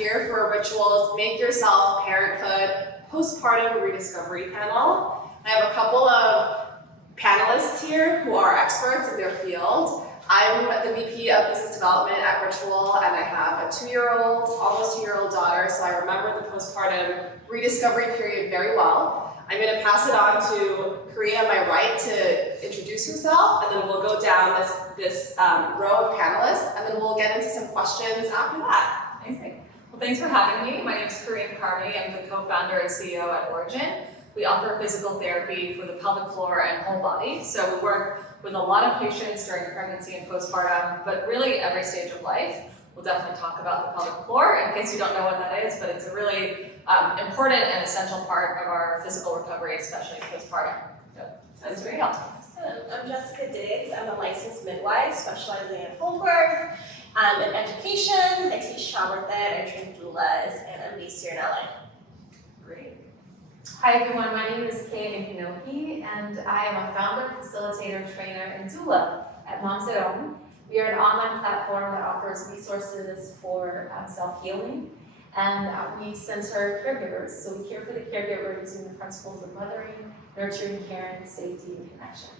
here for a Ritual's Make Yourself Parenthood Postpartum Rediscovery panel. I have a couple of panelists here who are experts in their field. I'm the VP of Business Development at Ritual, and I have a almost 2-year-old daughter, so I remember the postpartum rediscovery period very well. I'm going to pass it on to Carine on my right to introduce herself, and then we'll go down this row of panelists, and then we'll get into some questions after that. Amazing. Well, thanks for having me. My name is Carmy. I'm the co-founder and CEO at Origin. We offer physical therapy for the pelvic floor and whole body. So we work with a lot of patients during pregnancy and postpartum, but really every stage of life. We'll definitely talk about the pelvic floor in case you don't know what that is, but it's a really important and essential part of our physical recovery, especially postpartum. So that's very helpful. I'm Jessica Diggs. I'm a licensed midwife specializing in home birth and education. I teach childbirth ed, I train doulas, and I'm based here in LA. Great. Hi everyone, my name is Keya Nkonoki, and I am a founder, facilitator, trainer, and doula at Moms at Home. We are an online platform that offers resources for self-healing, and we center caregivers. So we care for the caregiver using the principles of mothering, nurturing, caring, safety, and connection.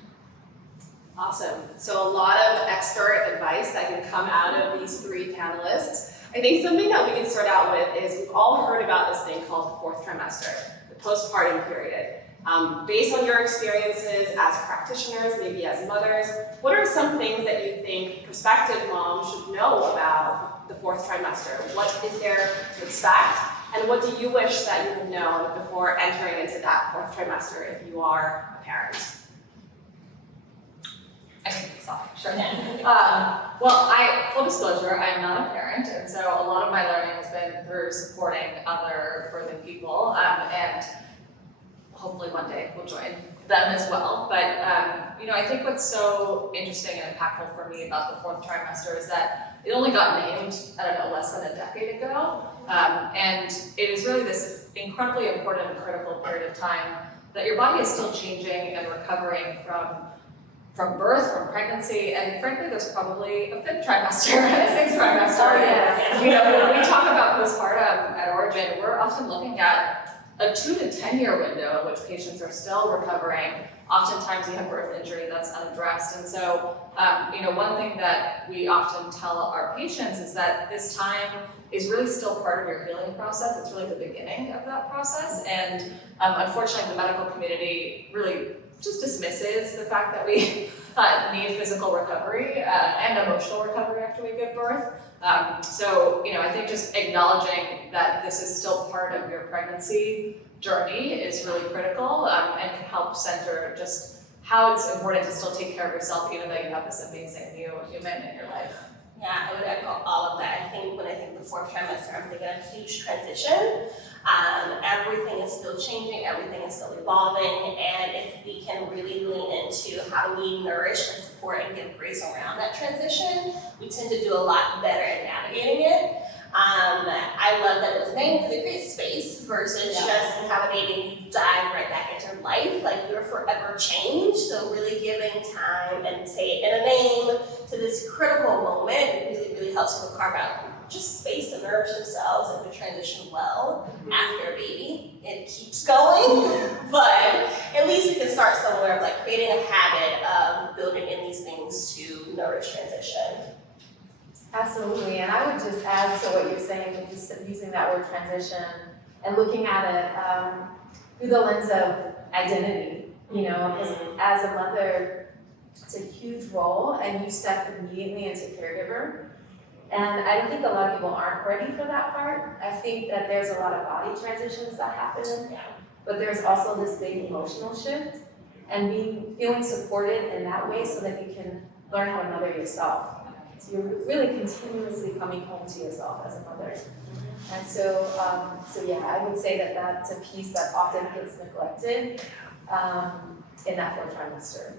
Awesome. So a lot of expert advice that can come out of these three panelists. I think something that we can start out with is we've all heard about this thing called the fourth trimester, the postpartum period. Based on your experiences as practitioners, maybe as mothers, what are some things that you think prospective moms should know about the fourth trimester? What is there to expect? And what do you wish that you had known before entering into that fourth trimester if you are a parent? I can kick off, sure. Full disclosure, I'm not a parent, and so a lot of my learning has been through supporting other birthing people, and hopefully one day we'll join them as well. But I think what's so interesting and impactful for me about the fourth trimester is that it only got named, less than a decade ago, and it is really this incredibly important and critical period of time that your body is still changing and recovering from birth, from pregnancy, and frankly, there's probably a fifth trimester and a sixth trimester. When we talk about postpartum at Origin, we're often looking at a 2 to 10 year window in which patients are still recovering. Oftentimes you have birth injury that's unaddressed. And so, one thing that we often tell our patients is that this time is really still part of your healing process. It's really the beginning of that process. And unfortunately, the medical community really just dismisses the fact that we need physical recovery and emotional recovery after we give birth. I think just acknowledging that this is still part of your pregnancy journey is really critical and can help center just how it's important to still take care of yourself even though you have this amazing new human in your life. Yeah, I would echo all of that. When I think the fourth trimester, I'm thinking of a huge transition. Everything is still changing, everything is still evolving, and if we can really lean into how do we nourish and support and give grace around that transition, we tend to do a lot better at navigating it. I love that it was named because it creates space versus just having a baby dive right back into life. Like you're forever changed. So really giving time and say and a name to this critical moment really helps people carve out just space to nourish themselves and to transition well after a baby. It keeps going, but at least we can start somewhere of like creating a habit of building in these things to nourish transition. Absolutely, and I would just add to what you're saying, just using that word transition and looking at it through the lens of identity, because as a mother, it's a huge role and you step immediately into caregiver. And I think a lot of people aren't ready for that part. I think that there's a lot of body transitions that happen, but there's also this big emotional shift and feeling supported in that way so that you can learn how to mother yourself. So you're really continuously coming home to yourself as a mother. And so I would say that that's a piece that often gets neglected in that fourth trimester.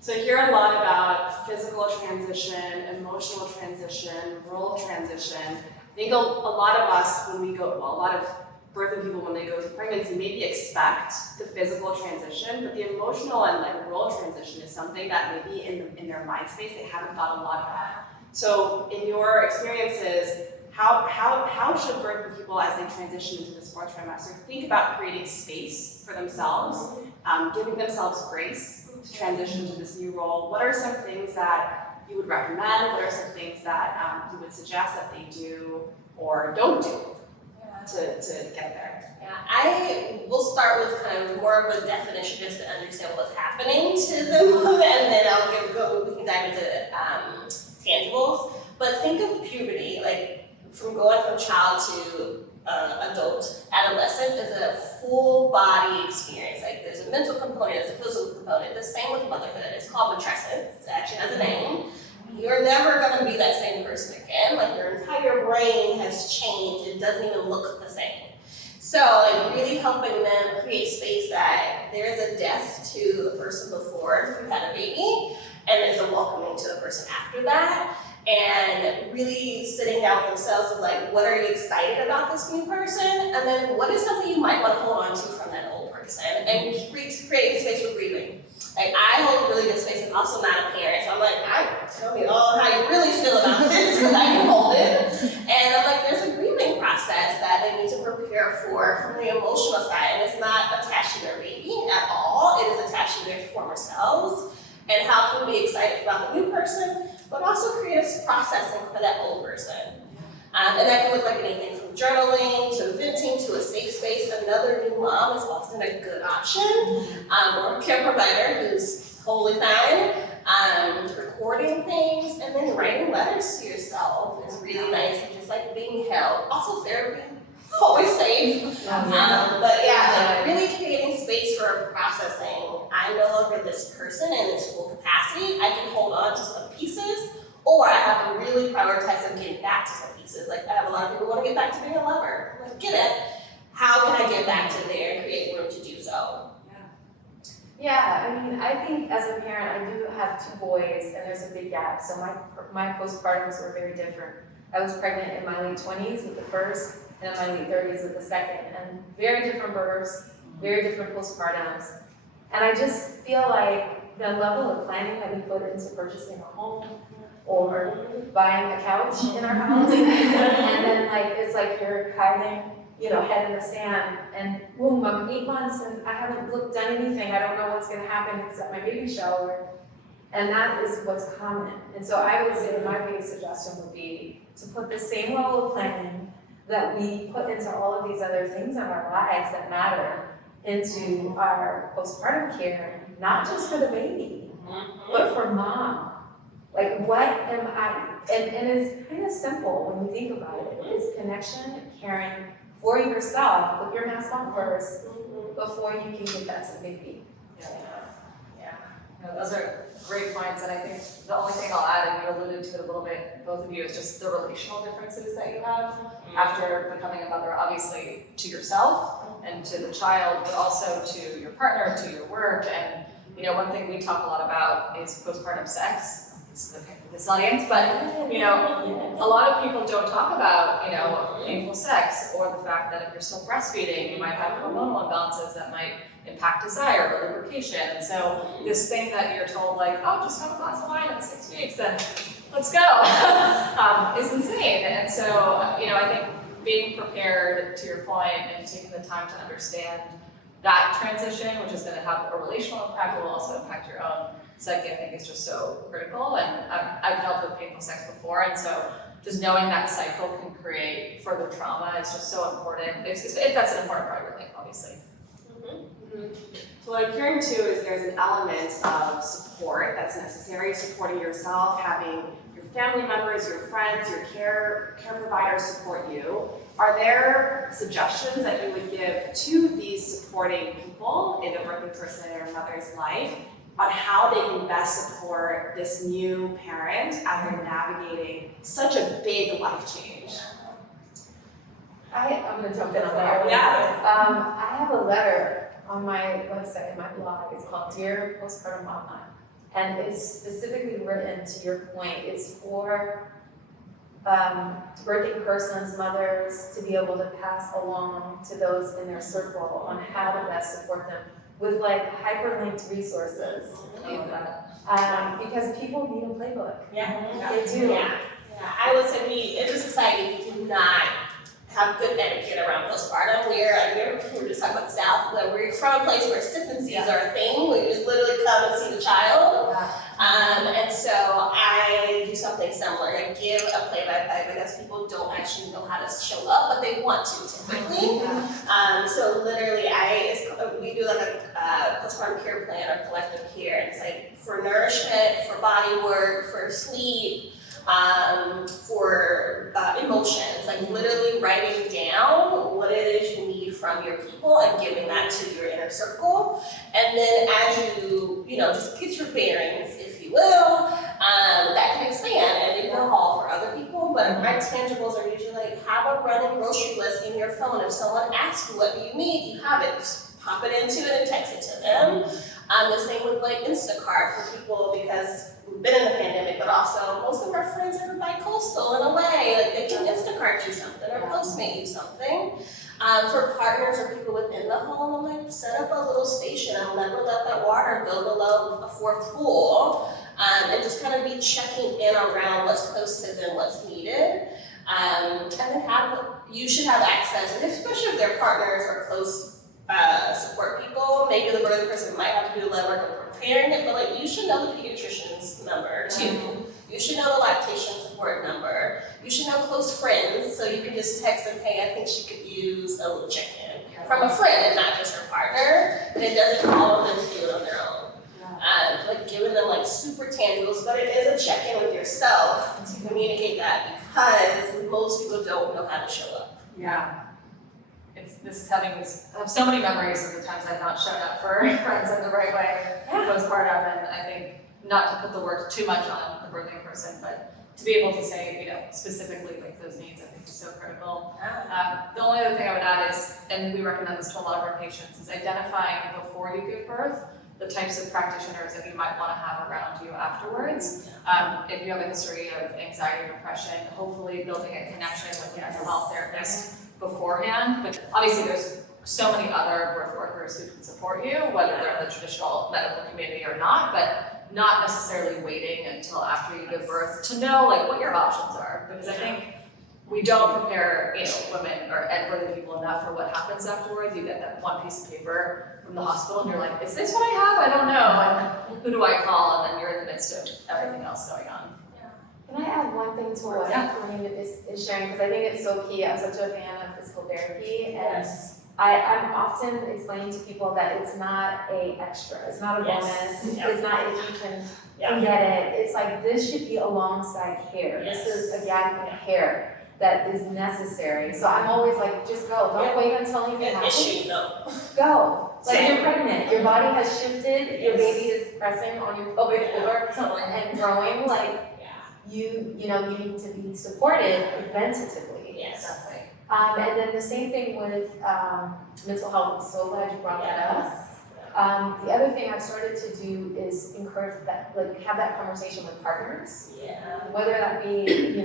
So I hear a lot about physical transition, emotional transition, role transition. I think a lot of us, a lot of birthing people when they go through pregnancy maybe expect the physical transition, but the emotional and role transition is something that maybe in their mind space they haven't thought a lot about. So in your experiences, how should birthing people as they transition into this fourth trimester think about creating space for themselves, giving themselves grace to transition to this new role? What are some things that you would recommend? What are some things that you would suggest that they do or don't do to get there? Yeah, I will start with kind of more of a definition just to understand what's happening to the move, and then we can dive into tangibles. But think of puberty, like from going from child to adult, adolescent is a full body experience. Like there's a mental component, there's a physical component. The same with motherhood. It's called matrescence. It actually has a name. You're never going to be that same person again. Like your entire brain has changed. It doesn't even look the same. So like really helping them create space that there is a death to the person before you had a baby, and there's a welcoming to the person after that. And really sitting down with themselves with like, what are you excited about this new person? And then what is something you might want to hold on to from that old person? And create space for grieving. Like I hold a really good space. I'm also not a parent, so I'm like, tell me all how you really feel about this because I can hold it. And I'm like, there's a grieving process that they need to prepare for from the emotional side. And it's not attached to their baby at all. It is attached to their former selves. And how can we be excited about the new person, but also create a processing for that old person. And that can look like anything from journaling to venting to a safe space. Another new mom is often a good option, or a care provider who's totally fine. Recording things and then writing letters to yourself is really nice, and just like being held. Also therapy, always safe. But yeah, like really creating space for processing. I'm no longer this person in its full capacity. I can hold on to some pieces, or I have to really prioritize them getting back to some pieces. Like I have a lot of people who want to get back to being a lover. Like, get it. How can I get back to there and create room to do so? Yeah, I mean, I think as a parent, I do have 2 boys, and there's a big gap. So my postpartums were very different. I was pregnant in my late 20s with the first, and in my late 30s with the second, and very different births, very different postpartums. And I just feel like the level of planning that we put into purchasing a home or buying a couch in our house, and then like it's like you're hiding, head in the sand, and boom, I'm 8 months and I haven't done anything. I don't know what's gonna happen except my baby shower, and that is what's common. And so I would say my biggest suggestion would be to put the same level of planning that we put into all of these other things in our lives that matter into our postpartum care, not just for the baby, but for mom. Like, what am I, and it's kind of simple when you think about it. It's connection, caring for yourself. Put your mask on first before you can get that to the baby. No, those are great points, and I think the only thing I'll add, and you alluded to it a little bit, both of you, is just the relational differences that you have after becoming a mother, obviously to yourself and to the child, but also to your partner, to your work. And one thing we talk a lot about is postpartum sex. This is okay for this audience, but a lot of people don't talk about painful sex, or the fact that if you're still breastfeeding, you might have hormonal imbalances that might impact desire or lubrication. And so this thing that you're told, like, oh, just have a glass of wine in 6 weeks and let's go, is insane. And so I think being prepared, to your point, and taking the time to understand that transition, which is going to have a relational impact, will also impact your own psyche, I think is just so critical. And I've dealt with painful sex before, and so just knowing that cycle can create further trauma is just so important. That's an important part of your life, obviously. So what I'm hearing too is there's an element of support that's necessary, supporting yourself, having your family members, your friends, your care providers support you. Are there suggestions that you would give to these supporting people in a birthing person or mother's life on how they can best support this new parent as they're navigating such a big life change? I'm going to jump in on that. Yeah. I have a letter on my website, my blog. It's called Dear Postpartum Mama, and it's specifically written, to your point, it's for birthing persons, mothers, to be able to pass along to those in their circle on how to best support them with like hyperlinked resources. Because people need a playbook. Yeah. They do. Yeah. I would say we, as a society, we can do not have good etiquette around postpartum. We're just talking about the South, but we're from a place where sicknesses are a thing. We just literally come and see the child. And so I do something similar. I give a play-by-play because people don't actually know how to show up, but they want to typically. So literally we do like a postpartum care plan or collective care. And it's like for nourishment, for body work, for sleep, for emotions, like literally writing down what it is you need from your people and giving that to your inner circle. And then as you just get your bearings, if you will, that can expand and it will haul for other people. But my tangibles are usually like, have a running grocery list in your phone. If someone asks you what you need, you have it. Just pop it into it and text it to them. The same with like Instacart for people, because we've been in the pandemic, but also most of our friends are bi-coastal in a way. Like they can Instacart you something or Postmate you something. For partners or people within the home, I'm like, set up a little station and never let that water go below a fourth pool. And just kind of be checking in around what's posted and what's needed. And then you should have access, and especially if they're partners or close support people, maybe the birthing person might have to do the legwork of preparing it, but like you should know the pediatrician's number too. You should know the lactation support number. You should know close friends, so you can just text them, hey, I think she could use a little check-in from a friend and not just her partner, and it doesn't call them to do it on their own. Like giving them like super tangibles, but it is a check-in with yourself to communicate that, because most people don't know how to show up. Yeah. I have so many memories of the times I've not shown up for friends in the right way postpartum, and I think not to put the work too much on the birthing person, but to be able to say, specifically like those needs, I think is so critical. The only other thing I would add is, and we recommend this to a lot of our patients, is identifying before you give birth the types of practitioners that you might want to have around you afterwards. If you have a history of anxiety or depression, hopefully building a connection with a mental health therapist beforehand. But obviously there's so many other birth workers who can support you, whether they're in the traditional medical community or not, but not necessarily waiting until after you give birth to know like what your options are. Because I think we don't prepare women and birthing people enough for what happens afterwards. You get that one piece of paper from the hospital and you're like, is this what I have? I don't know. And who do I call? And then you're in the midst of everything else going on. Can I add one thing to what Carine is sharing? Because I think it's so key. I'm such a fan of physical therapy, and I'm often explaining to people that it's not a extra, it's not a bonus, it's not if you can get it. It's like this should be alongside care. This is again care that is necessary. So I'm always like, just go. Don't wait until anything happens. Go. Like you're pregnant, your body has shifted, your baby is pressing on your pelvic floor and growing. Like you need to be supported preventatively. Exactly. And then the same thing with mental health. I'm so glad you brought that up. The other thing I've started to do is encourage that, like, have that conversation with partners. Whether that be,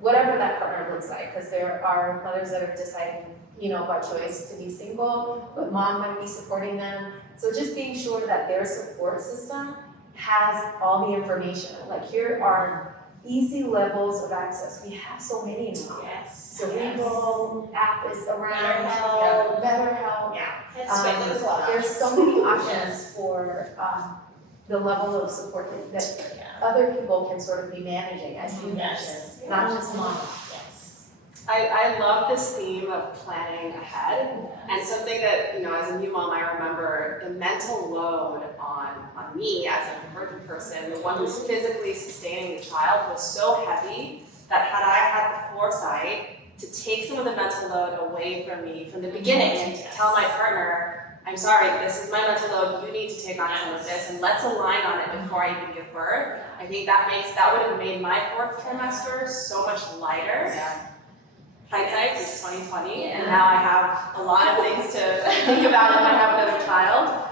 whatever that partner looks like, because there are mothers that are deciding, by choice to be single, but mom might be supporting them. So just being sure that their support system has all the information. Like, here are easy levels of access. We have so many now. Cerebral app is around. BetterHelp. There's so many options for the level of support that other people can sort of be managing, as you mentioned, not just mom. I love this theme of planning ahead, and something that, as a new mom, I remember the mental load on me as a birthing person, the one who's physically sustaining the child, was so heavy that had I had the foresight to take some of the mental load away from me from the beginning and to tell my partner, I'm sorry, this is my mental load, you need to take on some of this, and let's align on it before I even give birth. I think that would have made my fourth trimester so much lighter. Hindsight is 2020, and now I have a lot of things to think about when I have another child.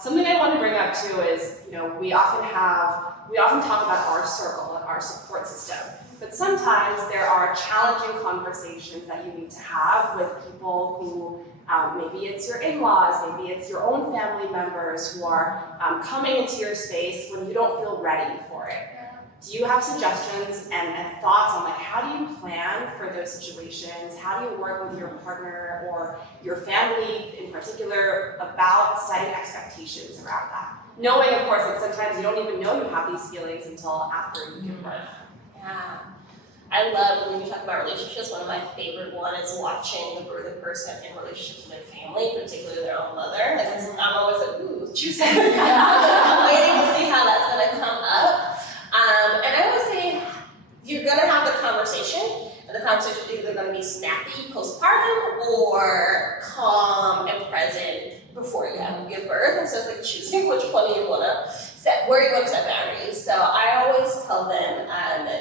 Something I want to bring up too is, we often talk about our circle and our support system, but sometimes there are challenging conversations that you need to have with people who, maybe it's your in-laws, maybe it's your own family members who are coming into your space when you don't feel ready for it. do you have suggestions and thoughts on like how do you plan for those situations? How do you work with your partner or your family in particular about setting expectations around that? Knowing, of course, that sometimes you don't even know you have these feelings until after you give birth. Yeah. I love when you talk about relationships, one of my favorite one is watching the birthing person in relationships with their family, particularly their own mother. Like, I'm always like, ooh, juicy. I'm waiting to see how that's gonna come up. And I would say you're gonna have the conversation, and the conversation is either gonna be snappy postpartum or calm and present before you have to give birth. And so it's like choosing which one you wanna set, where you wanna set boundaries. So I always tell them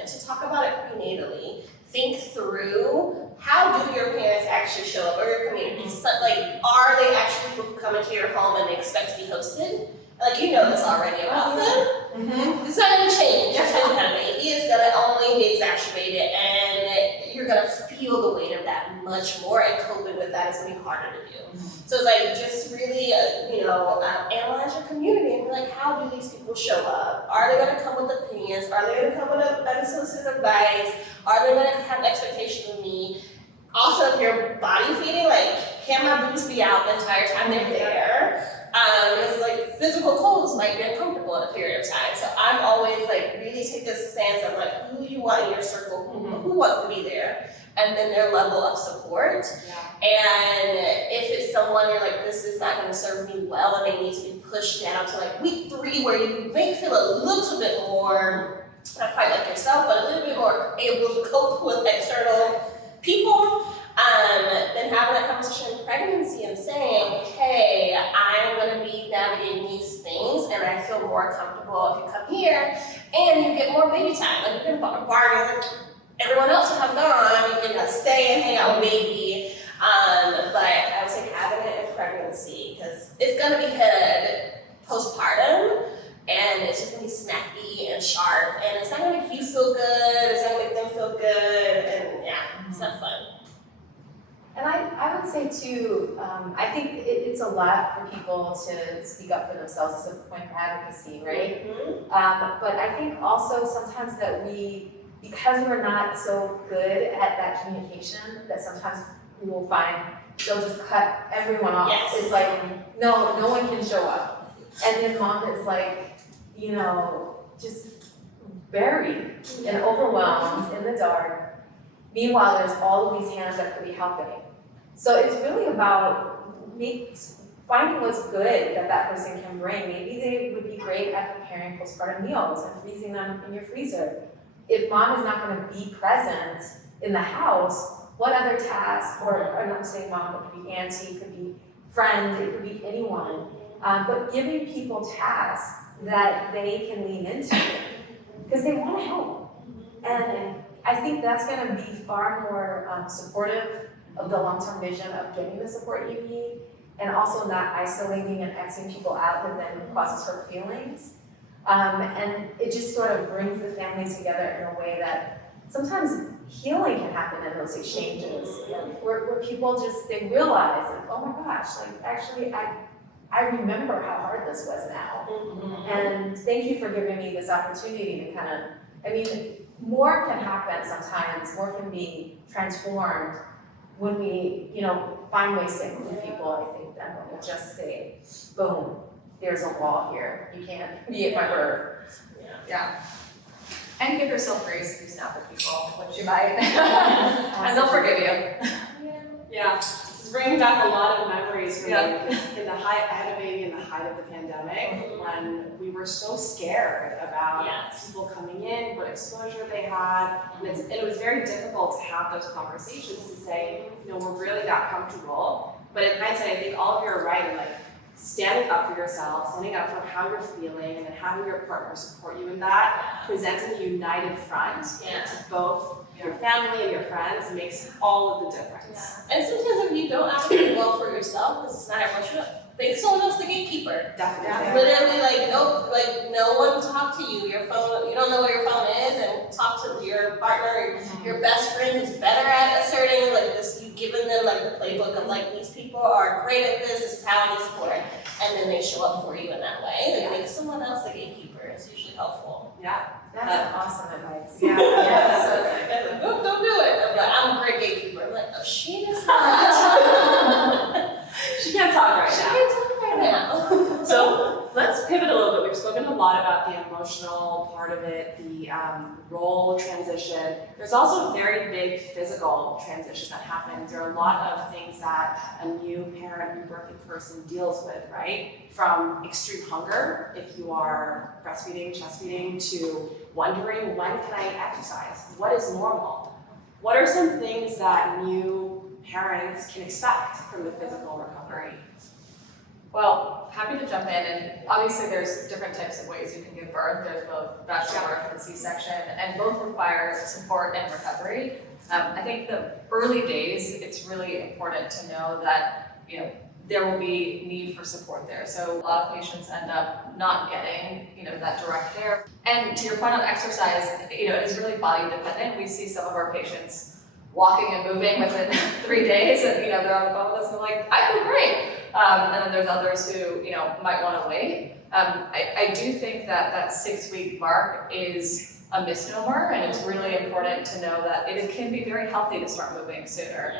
to talk about it prenatally. Think through how do your parents actually show up, or your community. So, like, are they actually people who come into your home and they expect to be hosted? Like, you know this already about them. It's not gonna change. Just because you had a baby, it's gonna only be exacerbated, and you're gonna feel the weight of that much more, and coping with that is gonna be harder to do. So it's like, just really, analyze your community and be like, how do these people show up? Are they gonna come with opinions? Are they gonna come with unsolicited advice? Are they gonna have expectations of me? Also, if you're body feeding, like, can my boobs be out the entire time they're there? It's like physical clothes might be uncomfortable in a period of time. So I'm always like, really take a stance of like, who you want in your circle, who wants to be there, and then their level of support. And if it's someone you're like, this is not going to serve me well, and they need to be pushed down to like week 3, where you may feel a little bit more, not quite like yourself, but a little bit more able to cope with external people, then having that conversation in pregnancy and saying, hey, I'm going to be navigating these things, and I feel more comfortable if you come here, and you get more baby time. Like, you can bargain with everyone else who have gone, you can stay and hang out with baby. But I would say having it in pregnancy, because it's going to be head postpartum, and it's just going to be snappy and sharp, and it's not going to make you feel good, it's not going to make them feel good, and it's not fun. And I would say too, I think it's a lot for people to speak up for themselves. It's a point of advocacy, right? But I think also sometimes that because we're not so good at that communication, that sometimes we will find they'll just cut everyone off. Yes. It's like, no one can show up. And then mom is like, just buried and overwhelmed in the dark. Meanwhile, there's all of these hands that could be helping. So it's really about finding what's good that person can bring. Maybe they would be great at preparing postpartum meals and freezing them in your freezer. If mom is not going to be present in the house, what other task, or I'm not saying mom, it could be auntie, it could be friend, it could be anyone, but giving people tasks that they can lean into because they want to help. And I think that's going to be far more supportive of the long-term vision of getting the support you need, and also not isolating and Xing people out that then causes hurt feelings. And it just sort of brings the family together in a way that sometimes healing can happen in those exchanges, where people they realize, like, oh my gosh, like, actually, I remember how hard this was now. And thank you for giving me this opportunity to more can happen sometimes, more can be transformed when we, find ways to include people, I think, than when we just say, boom, there's a wall here. You can't be at my birth. Yeah. And give yourself grace if you snap at people, which you might. And they'll forgive you. Yeah. It's bringing back a lot of memories for me. I had a baby in the height of the pandemic when we were so scared about people coming in, what exposure they had. And it was very difficult to have those conversations to say, we're really not comfortable. But in hindsight, I think all of you are right in like standing up for yourself, standing up for how you're feeling, and then having your partner support you in that, presenting a united front to both your family and your friends makes all of the difference. And sometimes if you don't advocate well for yourself, because it's not everyone should, make someone else the gatekeeper. Definitely. Literally, no one talk to you. Your phone, you don't know where your phone is, and talk to your partner, your best friend who's better at asserting this. You've given them the playbook of these people are great at this is how I need support, and then they show up for you in that way. Make someone else the gatekeeper is usually helpful. Yeah. That's an awesome advice. Yeah. Yes. Don't do it. I'm a great gatekeeper. I'm like, oh, she is not. She can't talk right She now. can't talk right now. So let's pivot a little bit. We've spoken a lot about the emotional part of it, the role transition. There's also a very big physical transition that happens. There are a lot of things that a new parent, new birthing person deals with, right? From extreme hunger, if you are breastfeeding, chest feeding, to wondering, when can I exercise? What is normal? What are some things that new parents can expect from the physical recovery? Well, happy to jump in, and obviously there's different types of ways you can give birth. There's both vaginal birth and C-section, and both require support and recovery. I think the early days, it's really important to know that, there will be need for support there. So a lot of patients end up not getting, that direct care. And to your point on exercise, it is really body dependent. We see some of our patients walking and moving within 3 days, and they're on the phone with us and they're like, I feel great. And then there's others who might want to wait. I do think that 6-week mark is a misnomer, and it's really important to know that it can be very healthy to start moving sooner,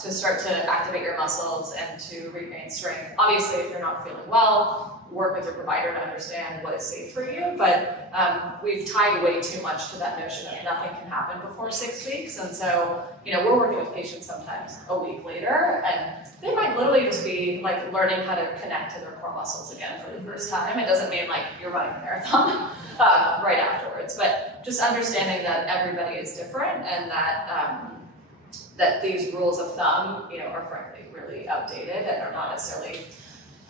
to start to activate your muscles and to regain strength. Obviously, if you're not feeling well, work with your provider to understand what is safe for you, but we've tied way too much to that notion of nothing can happen before 6 weeks, and so we're working with patients sometimes a week later, and they might literally just be like learning how to connect to their core muscles again for the first time. It doesn't mean like you're running a marathon right afterwards, but just understanding that everybody is different, and that that these rules of thumb, are frankly really outdated and are not necessarily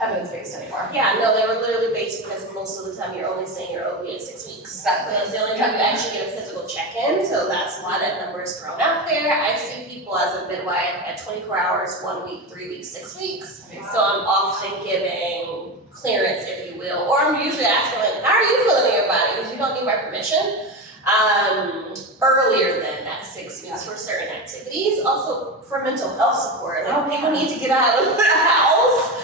evidence-based anymore. Yeah, no, they were literally based because most of the time you're only saying you're OB at 6 weeks. Exactly. That's the only time you actually get a physical check-in, so that's why that number is thrown out there. I see people as a midwife at 24 hours, 1 week, 3 weeks, 6 weeks. So I'm often giving clearance, if you will, or I'm usually asking like, how are you feeling in your body? Because you don't need my permission. Earlier than that 6 weeks for certain activities. Also for mental health support. Like people need to get out of the house.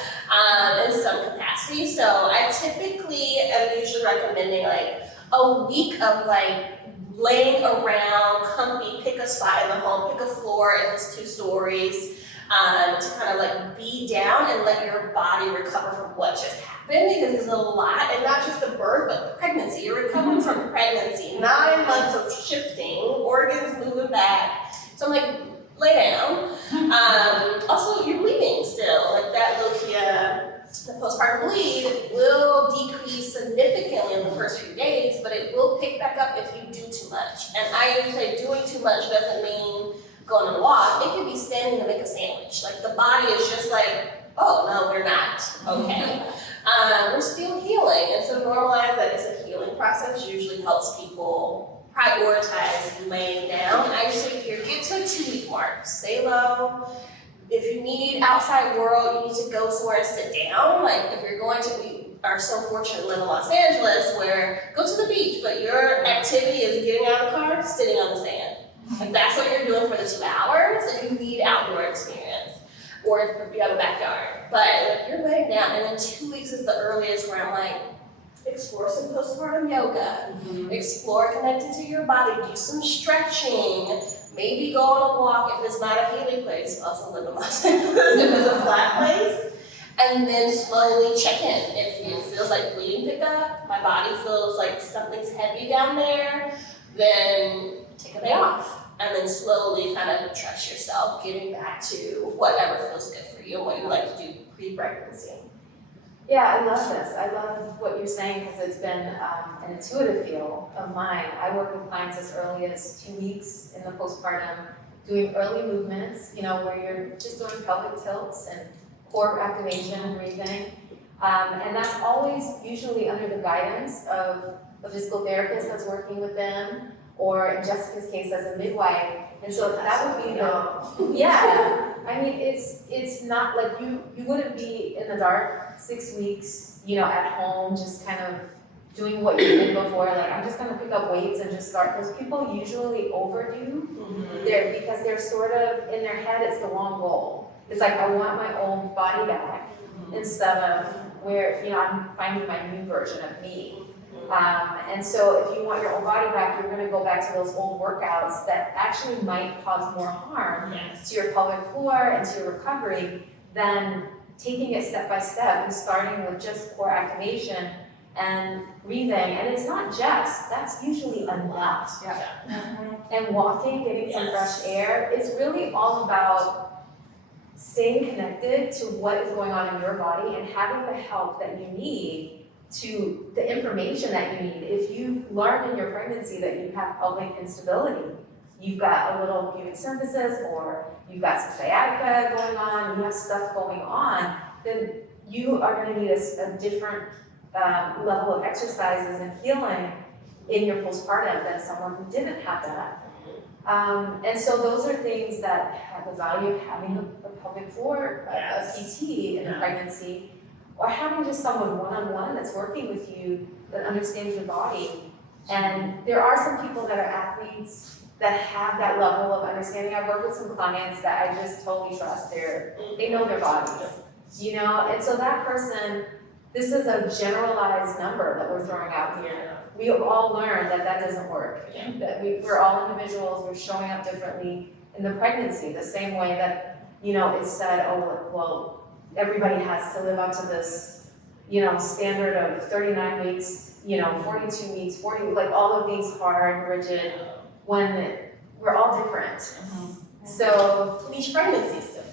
In some capacity. So I typically am usually recommending like a week of like laying around, comfy, pick a spot in the home, pick a floor if it's 2 stories, to kind of like be down and let your body recover from what just happened, because it's a lot, and not just the birth, but pregnancy. You're recovering from pregnancy, 9 months of shifting, organs moving back. So I'm like, lay down. Also, you're bleeding still. Like that lochia, the postpartum bleed will decrease significantly in the first few days, but it will pick back up if you do too much. And I usually say doing too much doesn't mean going on a walk. It could be standing to make a sandwich. Like the body is just like, oh no, we're not okay. We're still healing, and so normalize that it's a healing process usually helps people prioritize laying down. I usually hear get to a 2-week mark, stay low. If you need outside world, you need to go somewhere and sit down. Like if you're going to, we are so fortunate to live in Los Angeles where go to the beach, but your activity is getting out of the car, sitting on the sand. Like that's what you're doing for the 2 hours if you need outdoor experience, or if you have a backyard. But if you're laying down, and then 2 weeks is the earliest where I'm like, explore some postpartum yoga, explore connecting to your body, do some stretching, maybe go on a walk if it's not a healing place. Also live in Los Angeles if it's a flat place. And then slowly check in. If it feels like bleeding pick up, my body feels like something's heavy down there, then take a day off. And then slowly kind of trust yourself, getting back to whatever feels good for you and what you like to do pre-pregnancy. Yeah, I love this. I love what you're saying because it's been an intuitive feel of mine. I work with clients as early as 2 weeks in the postpartum, doing early movements, where you're just doing pelvic tilts and core activation and breathing. And that's always usually under the guidance of a physical therapist that's working with them, or in Jessica's case as a midwife. And so that would be I mean, it's not like you wouldn't be in the dark 6 weeks, at home, just kind of doing what you did before. Like, I'm just gonna pick up weights and just start, because people usually overdo because they're sort of, in their head, it's the wrong goal. It's like, I want my old body back instead of where, I'm finding my new version of me. And so if you want your old body back, you're gonna go back to those old workouts that actually might cause more harm Yes. to your pelvic floor and to your recovery than taking it step by step and starting with just core activation and breathing. And it's not just, that's usually enough. And walking, getting some fresh air, it's really all about staying connected to what is going on in your body and having the help that you need to the information that you need. If you've learned in your pregnancy that you have pelvic instability, you've got a little pubic symphysis or you've got some sciatica going on, you have stuff going on, then you are going to need a different level of exercises and healing in your postpartum than someone who didn't have that. And so those are things that have the value of having a pelvic floor, a PT in a pregnancy, or having just someone one-on-one that's working with you that understands your body. And there are some people that are athletes that have that level of understanding. I've worked with some clients that I just totally trust. They know their bodies, you know? And so that person, this is a generalized number that we're throwing out here. We have all learned that that doesn't work. That we're all individuals, we're showing up differently in the pregnancy, the same way that, you know, it's said, oh, well, everybody has to live up to this, you know, standard of 39 weeks, you know, 42 weeks, 40, like all of these hard, rigid, when we're all different. So each pregnancy is different.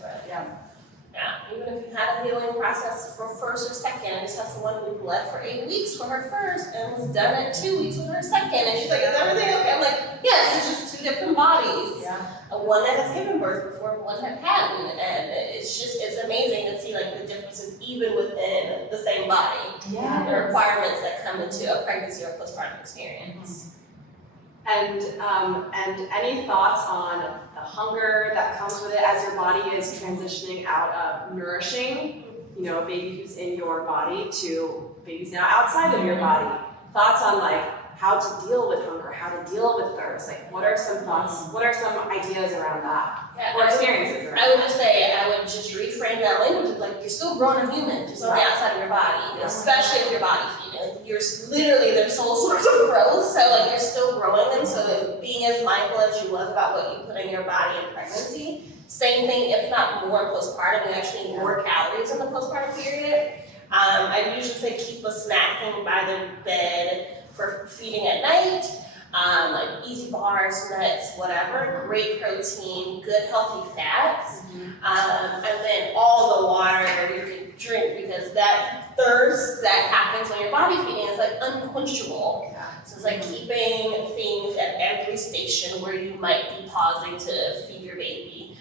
Even if you had a healing process for first or second, I just have someone who bled for 8 weeks for her first and was done at 2 weeks with her second, and she's like, is everything okay? I'm like, yes, it's just two different bodies. One that has given birth before, one that hadn't, and it's amazing to see like the differences even within the same body. The requirements that come into a pregnancy or postpartum experience. And any thoughts on the hunger that comes with it as your body is transitioning out of nourishing, you know, a baby who's in your body to babies now outside of your body? Thoughts on like how to deal with hunger, how to deal with thirst? Like, what are some thoughts? What are some ideas around that? Or experiences around I would just say, I would just reframe that language of like, you're still growing a human, just on the outside of your body, especially if you're body feeding. You're literally, there's all sorts of growth, so like you're still growing them, so being as mindful as you was about what you put in your body in pregnancy, same thing, if not more in postpartum, you actually need more calories in the postpartum period. I usually say keep a snack thing by the bed for feeding at night. Like easy bars, nuts, whatever, great protein, good healthy fats, and then all the water you can drink, because that thirst that happens when you're body feeding is like unquenchable. So it's like keeping things at every station where you might be pausing to feed your baby.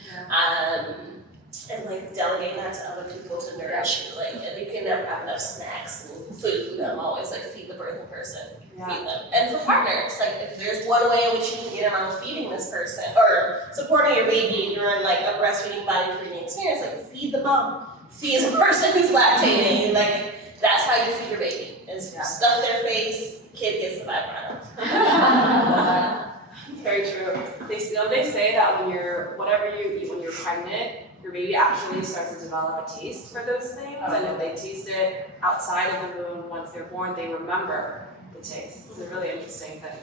And like delegating that to other people to nourish you. Like, and you can never have enough snacks and food. I'm always like, feed the birthing person, feed them. And for partners, like if there's one way in which you can get around feeding this person or supporting your baby and you're in like a breastfeeding, body feeding experience, like feed the mom, feed the person who's lactating. Like that's how you feed your baby. Is stuff their face, kid gets the byproduct. Very true. They say that when whatever you eat when you're pregnant, your baby actually starts to develop a taste for those things, and if they taste it outside of the womb once they're born, they remember the taste. It's a really interesting thing.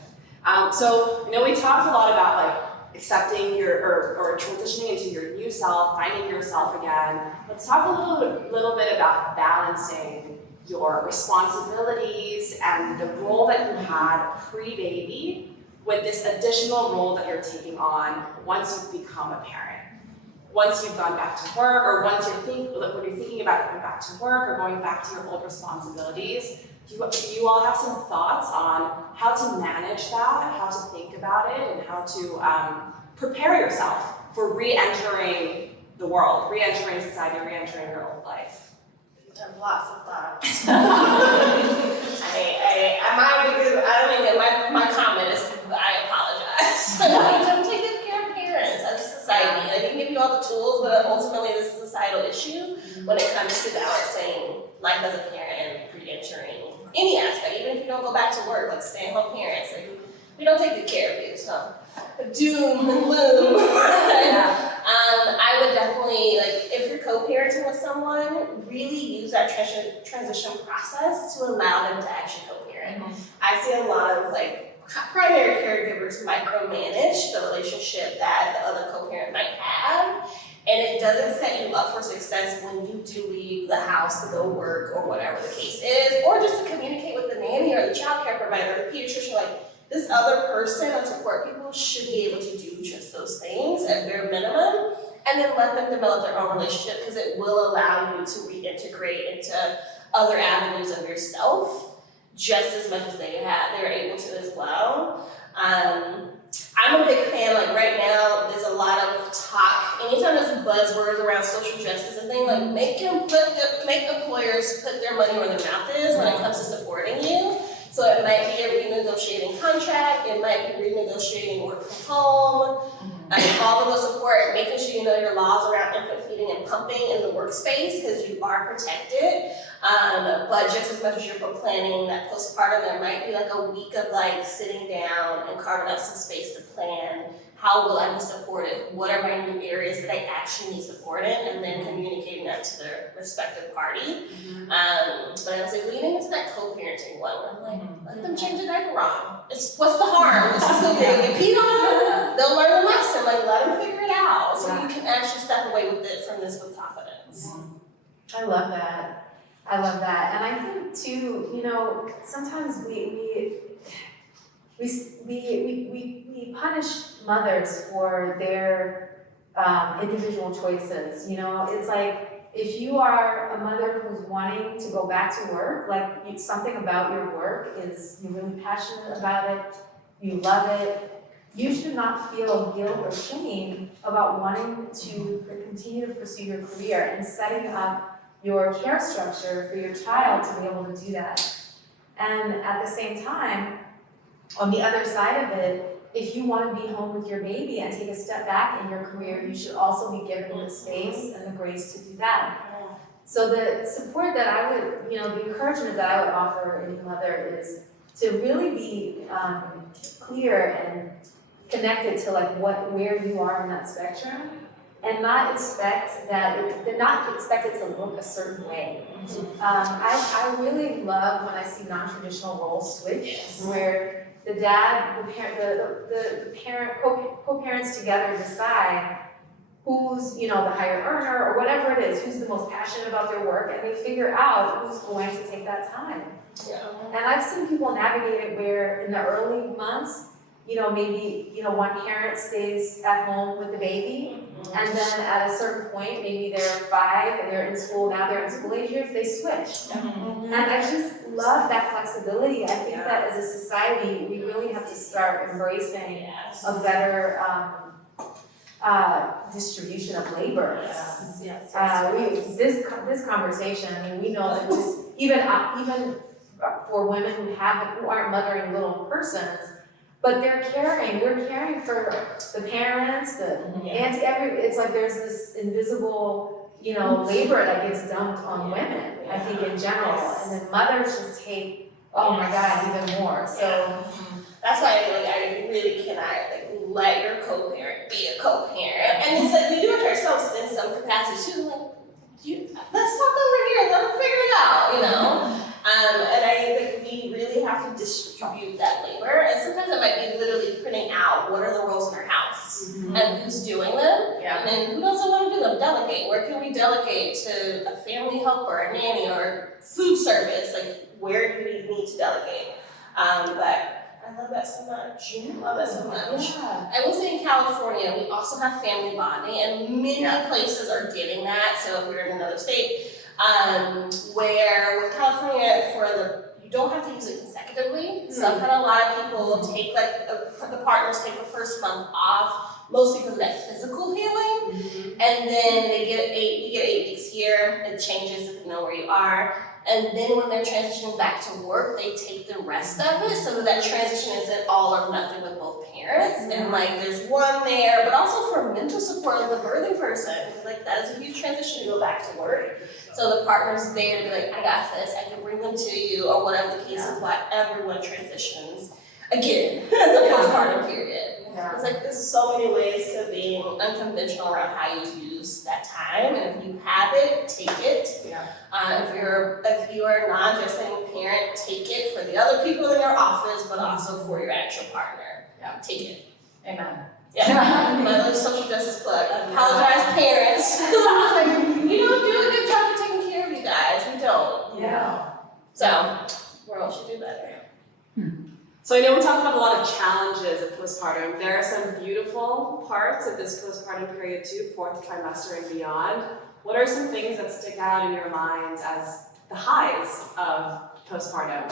So, you know, we talked a lot about like accepting or transitioning into your new self, finding yourself again. Let's talk a little bit about balancing your responsibilities and the role that you had pre-baby with this additional role that you're taking on once you've become a parent. Once you've gone back to work, or once when you're thinking about going back to work or going back to your old responsibilities, do you all have some thoughts on how to manage that, how to think about it, and how to prepare yourself for re-entering the world, re-entering society, re-entering your old life? I have lots of thoughts. My comment is, I apologize. Don't take good care of parents as a society. I can give you all the tools, but ultimately this is a societal issue when it comes to balancing life as a parent and re-entering any aspect, even if you don't go back to work, like stay-at-home parents. Like, we don't take good care of you, so doom and gloom. I would definitely, like, if you're co-parenting with someone, really use that transition process to allow them to actually co-parent. co-parent. I see a lot of like primary caregivers micromanage the relationship that the other co-parent might have, and it doesn't set you up for success when you do leave the house to go work or whatever the case is, or just to communicate with the nanny or the child care provider or the pediatrician, like this other person of support people should be able to do just those things at bare minimum, and then let them develop their own relationship, because it will allow you to reintegrate into other avenues of yourself just as much as they're able to as well. I'm a big fan, like right now, there's a lot of talk, anytime there's buzzwords around social justice and things, like make employers put their money where their mouth is when it comes to supporting you. So it might be a renegotiating contract, it might be renegotiating work from home, all of the support, making sure you know your laws around infant feeding and pumping in the workspace, because you are protected. But just as much as you're planning that postpartum, there might be like a week of like sitting down and carving out some space to plan. How will I be supported? What are my new areas that I actually need support in? And then communicating that to their respective party. But I was like leaning into that co-parenting one. I'm like, let them change the diaper wrong. What's the harm? This is so big. They peed on, they'll learn the lesson. Like let them figure it out. So you can actually step away with it from this with confidence. I love that. And I think too, you know, sometimes we punish mothers for their individual choices. You know, it's like if you are a mother who's wanting to go back to work, like something about your work is you're really passionate about it, you love it, you should not feel guilt or shame about wanting to continue to pursue your career and setting up your care structure for your child to be able to do that. And at the same time, on the other side of it, if you want to be home with your baby and take a step back in your career, you should also be given the space and the grace to do that. So the support that I would, you know, the encouragement that I would offer any mother is to really be clear and connected to like where you are in that spectrum, and not expect it to look a certain way. I really love when I see non-traditional roles switch, where the dad, the parent, co-parents together decide who's, you know, the higher earner or whatever it is, who's the most passionate about their work, and they figure out who's going to take that time. Yeah. And I've seen people navigate it where in the early months, you know, maybe, you know, one parent stays at home with the baby, and then at a certain point, maybe they're 5 and they're in school, now they're in school age years, they switch. And I just love that flexibility. I think that as a society, we really have to start embracing a better distribution of labor. This conversation, I mean, we know that just even for women who aren't mothering little persons, but we're caring for the parents, the auntie, it's like there's this invisible, you know, labor that gets dumped on women, I think in general, and then mothers just take, oh my God, even more, so. That's why I really cannot let your co-parent be a co-parent. And it's like we do it ourselves in some capacity too. Like, let's talk over here, let them figure it out, you know? And I think we really have to distribute that labor. And sometimes it might be literally printing out what are the roles in our house and who's doing them. And then who doesn't want to do them? Delegate. Where can we delegate to a family helper, a nanny, or food service? Like, where do we need to delegate? But I love that so much. I will say in California, we also have family bonding, and many places are getting that. So if you're in another state, where with California, you don't have to use it consecutively. So I've had a lot of people take the partners take the first month off, mostly because of that physical healing, and then you get 8 weeks here. It changes if you know where you are. And then when they're transitioning back to work, they take the rest of it so that transition isn't all or nothing with both parents. And like there's one there, but also for mental support of the birthing person. Like that is a huge transition to go back to work. So the partner's there to be like, I got this, I can bring them to you, or whatever the case is, why everyone transitions again in the postpartum period. It's like there's so many ways to being unconventional around how you use that time, and if you have it, take it. If you are a non-gesting parent, take it for the other people in your office, but also for your actual partner. Yeah. Take it. Amen. Yeah, my little social justice plug. Apologize, parents. We don't do a good job of taking care of you guys. We don't. Yeah. So, world should do better. So I know we talked about a lot of challenges of postpartum. There are some beautiful parts of this postpartum period too, fourth trimester and beyond. What are some things that stick out in your minds as the highs of postpartum?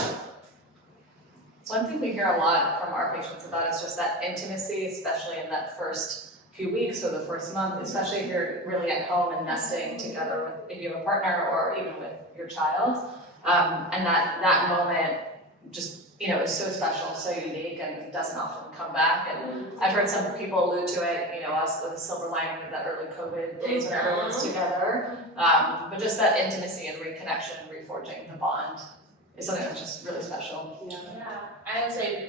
One thing we hear a lot from our patients about is just that intimacy, especially in that first few weeks or the first month, especially if you're really at home and nesting together with, if you have a partner or even with your child. And that moment just, is so special, so unique, and doesn't often come back. And I've heard some people allude to it, us, the silver lining of that early COVID days when everyone's together. But just that intimacy and reconnection, reforging the bond is something that's just really special. Yeah. I would say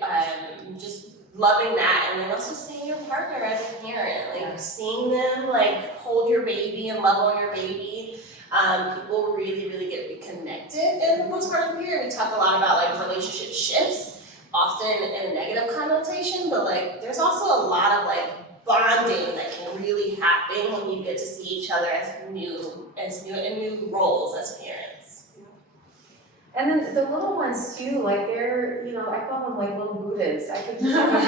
just loving that, and then also seeing your partner as a parent, like seeing them like hold your baby and love on your baby. People really, really get reconnected in the postpartum period. We talk a lot about like relationship shifts, often in a negative connotation, but like there's also a lot of like bonding that can really happen when you get to see each other as new roles as parents. And then the little ones too, like they're, I call them like little Buddhas. I could just remember.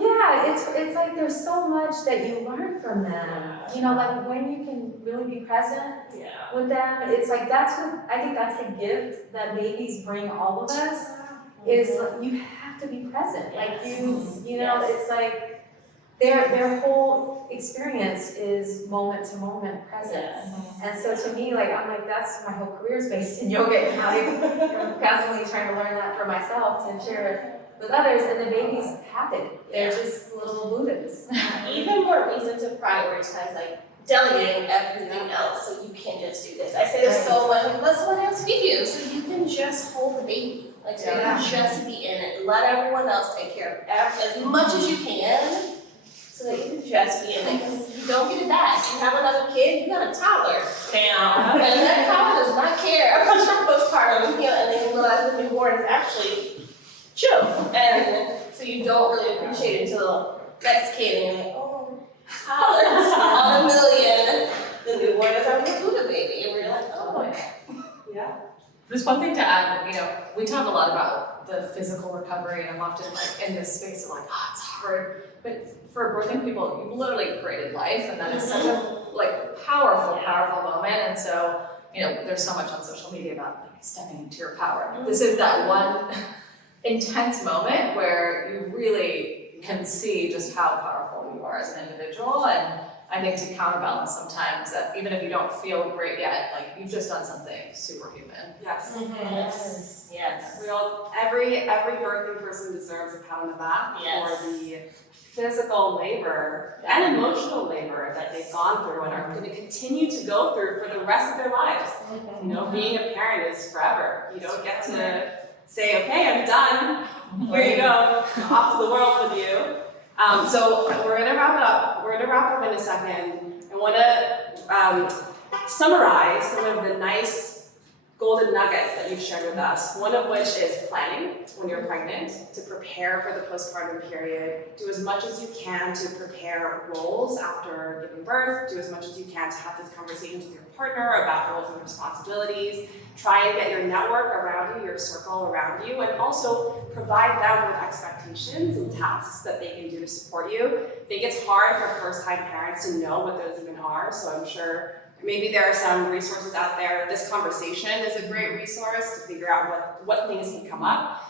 Yeah, it's like there's so much that you learn from them. Like when you can really be present with them, it's like I think that's the gift that babies bring all of us, is you have to be present. Like it's like their whole experience is moment to moment presence. And so to me, that's my whole career is based in yoga, and I'm constantly trying to learn that for myself and share it with others, and the babies have it. They're just little Buddhas. Even more reason to prioritize like delegating everything else, so you can just do this. I say this so much, like let someone else feed you, so you can just hold the baby. Like so you can just be in it. Let everyone else take care of as much as you can, so that you can just be in it. Because you don't get it back. You have another kid, you got a toddler now, and that toddler does not care about your postpartum, and then you realize the newborn is actually chill, and so you don't really appreciate it until the next kid, and you're like, oh, toddlers on a million. The newborn is our Buddha baby, and we're like, oh. Yeah. There's one thing to add, we talk a lot about the physical recovery, and I'm often like in this space of like, it's hard. But for birthing people, you've literally created life, and that is such a powerful moment. And so, there's so much on social media about like stepping into your power. This is that one intense moment where you really can see just how powerful you are as an individual. And I think to counterbalance sometimes that even if you don't feel great yet, like you've just done something superhuman. Yes. Yes. Every birthing person deserves a pat on the back for the physical labor and emotional labor that they've gone through and are going to continue to go through for the rest of their lives. Being a parent is forever. You don't get to say, okay, I'm done. Here you go, off to the world with you. So we're gonna wrap up. We're gonna wrap up in a second. I want to summarize some of the nice golden nuggets that you've shared with us. One of which is planning when you're pregnant to prepare for the postpartum period. Do as much as you can to prepare roles after giving birth. Do as much as you can to have these conversations with your partner about roles and responsibilities. Try and get your network around you, your circle around you, and also provide them with expectations and tasks that they can do to support you. I think it's hard for first-time parents to know what those even are, so I'm sure maybe there are some resources out there. This conversation is a great resource to figure out what things can come up.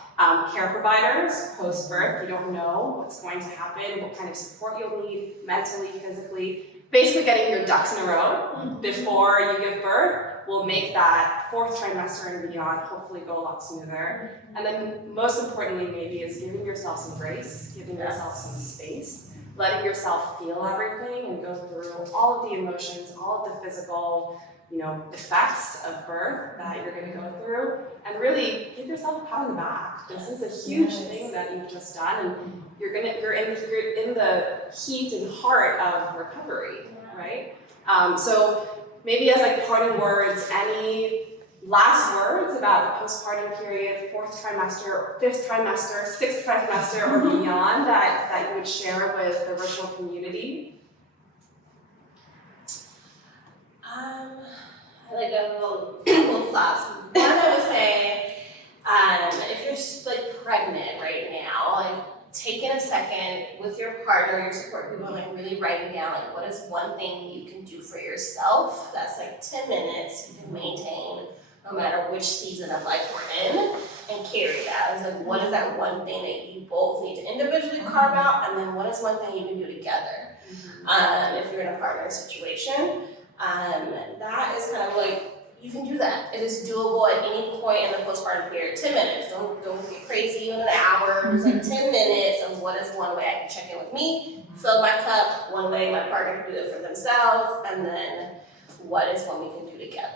Care providers, post-birth, you don't know what's going to happen, what kind of support you'll need mentally, physically. Basically getting your ducks in a row before you give birth will make that fourth trimester and beyond hopefully go a lot smoother. And then most importantly maybe is giving yourself some grace, giving yourself some space, letting yourself feel everything and go through all of the emotions, all of the physical, effects of birth that you're going to go through, and really give yourself a pat on the back. This is a huge thing that you've just done, and you're in the heat and heart of recovery, right? So maybe as like parting words, any last words about the postpartum period, 4th trimester, 5th trimester, 6th trimester, or beyond that you would share with the virtual community? I like a little thoughts. One, I would say, if you're just like pregnant right now, like taking a second with your partner, your support people, like really writing down like what is one thing you can do for yourself that's like 10 minutes you can maintain no matter which season of life we're in, and carry that. It's like what is that one thing that you both need to individually carve out, and then what is one thing you can do together if you're in a partner situation. That is kind of like, you can do that. It is doable at any point in the postpartum period. 10 minutes. Don't get crazy in an hour. It's like 10 minutes of what is one way I can check in with me, fill my cup, one way my partner can do it for themselves, and then what is one we can do together.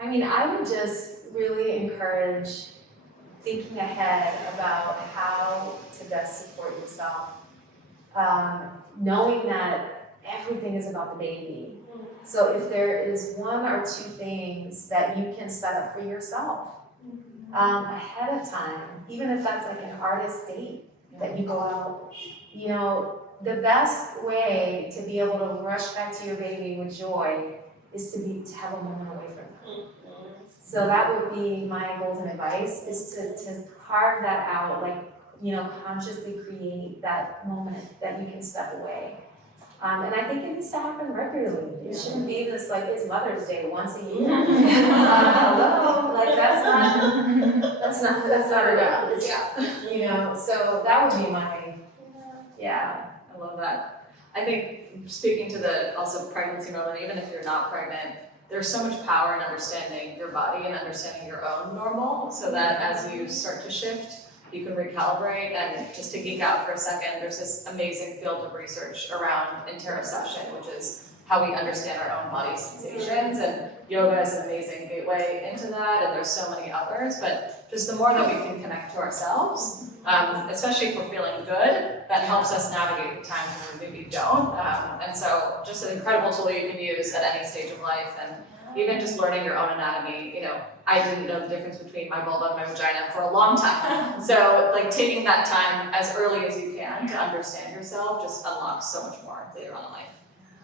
I mean, I would just really encourage thinking ahead about how to best support yourself. Knowing that everything is about the baby. So if there is one or two things that you can set up for yourself ahead of time, even if that's like an artist date that you go out, you know, the best way to be able to rush back to your baby with joy is to have a moment away from them. So that would be my golden advice, is to carve that out, like, you know, consciously create that moment that you can step away. And I think it needs to happen regularly. It shouldn't be this, like, it's Mother's Day once a year. Hello, like, that's not enough. Yeah. You know, so that would be my, yeah. I love that. I think speaking to the also pregnancy moment, even if you're not pregnant, there's so much power in understanding your body and understanding your own normal, so that as you start to shift, you can recalibrate. And just to geek out for a second, there's this amazing field of research around interoception, which is how we understand our own body sensations, and yoga is an amazing gateway into that, and there's so many others. But just the more that we can connect to ourselves, especially if we're feeling good, that helps us navigate the times when we maybe don't. And so just an incredible tool you can use at any stage of life. And even just learning your own anatomy, you know, I didn't know the difference between my vulva and my vagina for a long time. So like taking that time as early as you can to understand yourself just unlocks so much more later on in life.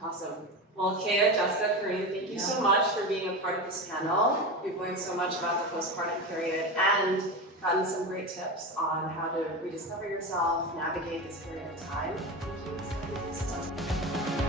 Awesome. Well, Keya, Jessica, Carine, thank you so much for being a part of this panel. We've learned so much about the postpartum period and gotten some great tips on how to rediscover yourself, navigate this period of time. Thank you so much.